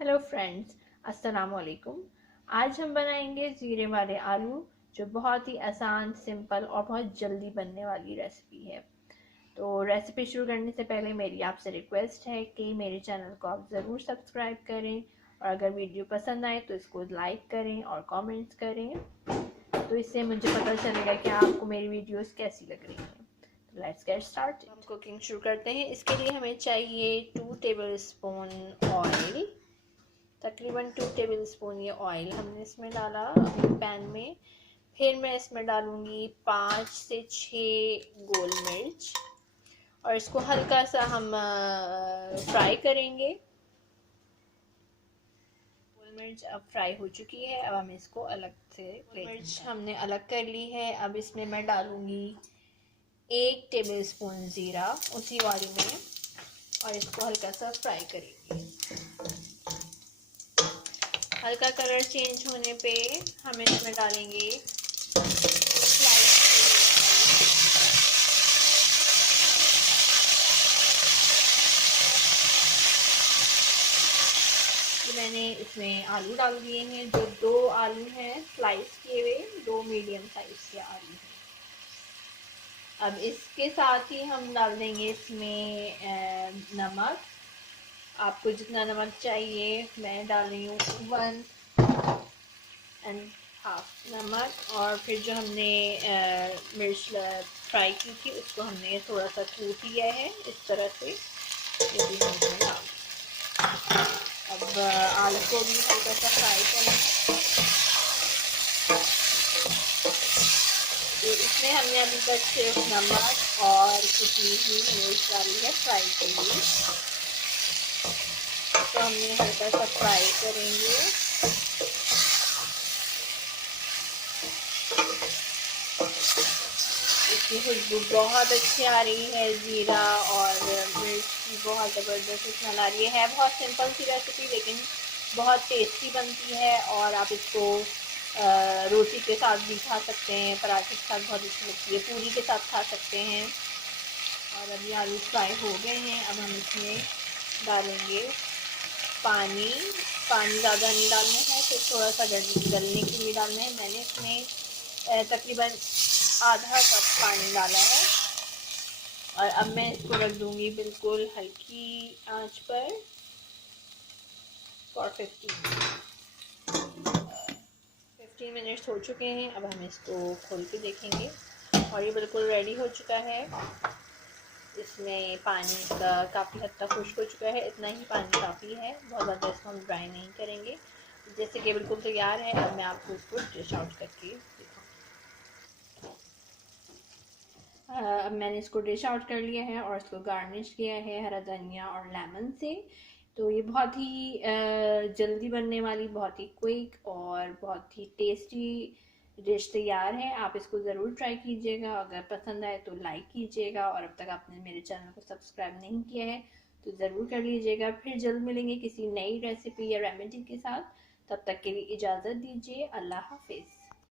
Hello friends, अस्सलाम वालेकुम। आज हम बनाएंगे ज़ीरे वाले आलू, जो बहुत ही आसान, सिंपल और बहुत जल्दी बनने वाली रेसिपी है। तो रेसिपी शुरू करने से पहले मेरी आपसे रिक्वेस्ट है कि मेरे चैनल को आप ज़रूर सब्सक्राइब करें और अगर वीडियो पसंद आए तो इसको लाइक करें और कमेंट्स करें, तो इससे मुझे पता चलेगा कि आपको मेरी वीडियोस कैसी लग रही हैं। Let's get start. हम कुकिंग शुरू करते हैं। इसके लिए हमें चाहिए 2 टेबल स्पून ऑयल। तकरीबन 2 टेबल स्पून ये ऑयल हमने इसमें डाला एक पैन में। फिर मैं इसमें डालूंगी 5 से 6 गोल मिर्च और इसको हल्का सा हम फ्राई करेंगे। गोल मिर्च अब फ्राई हो चुकी है। अब हम इसको अलग से मिर्च हमने अलग कर ली है। अब इसमें मैं डालूंगी 1 टेबल स्पून ज़ीरा उसी ऑयल में और इसको हल्का सा फ्राई करेंगे। हल्का कलर चेंज होने पे हम इसमें डालेंगे मैंने इसमें आलू डाल दिए हैं। जो 2 आलू हैं स्लाइस किए हुए, 2 मीडियम साइज के आलू हैं। अब इसके साथ ही हम डाल देंगे इसमें नमक। आपको जितना नमक चाहिए, मैं डाल रही हूँ 1.5 नमक। और फिर जो हमने मिर्च फ्राई की थी उसको हमने थोड़ा सा कूट लिया है इस तरह से। ये भी हम इसमें डाल। अब आलू को भी हल्का सा फ्राई करें। तो इसमें हमने अभी तक सिर्फ नमक और कुटी हुई मिर्च डाली है फ्राई के लिए। तो हमने हल्का सा फ्राई करेंगे। इसकी खुशबू बहुत अच्छी आ रही है। ज़ीरा और मिर्च की बहुत ज़बरदस्त स्मेल आ रही है। बहुत सिंपल सी रेसिपी लेकिन बहुत टेस्टी बनती है और आप इसको रोटी के साथ भी खा सकते हैं, पराठे के साथ बहुत अच्छी लगती है, पूरी के साथ खा सकते हैं। और अभी आलू फ्राई हो गए हैं। अब हम इसमें डालेंगे पानी। पानी ज़्यादा नहीं डालना है, तो थोड़ा सा गलने के लिए डालना है। मैंने इसमें तकरीबन आधा कप पानी डाला है और अब मैं इसको रख दूंगी बिल्कुल हल्की आंच पर फॉर 15 मिनट्स हो चुके हैं। अब हम इसको खोल के देखेंगे और ये बिल्कुल रेडी हो चुका है। इसमें पानी का काफ़ी हद तक खुश्क हो चुका है। इतना ही पानी काफ़ी है, बहुत ज़्यादा इसको हम ड्राई नहीं करेंगे। जैसे कि बिल्कुल तैयार है। अब मैं आपको इसको डिश आउट करके अब मैंने इसको डिश आउट कर लिया है और इसको गार्निश किया है हरा धनिया और लेमन से। तो ये बहुत ही जल्दी बनने वाली, बहुत ही क्विक और बहुत ही टेस्टी डिश तैयार है। आप इसको ज़रूर ट्राई कीजिएगा। अगर पसंद आए तो लाइक कीजिएगा और अब तक आपने मेरे चैनल को सब्सक्राइब नहीं किया है तो ज़रूर कर लीजिएगा। फिर जल्द मिलेंगे किसी नई रेसिपी या रेमेडी के साथ। तब तक के लिए इजाज़त दीजिए। अल्लाह हाफिज़।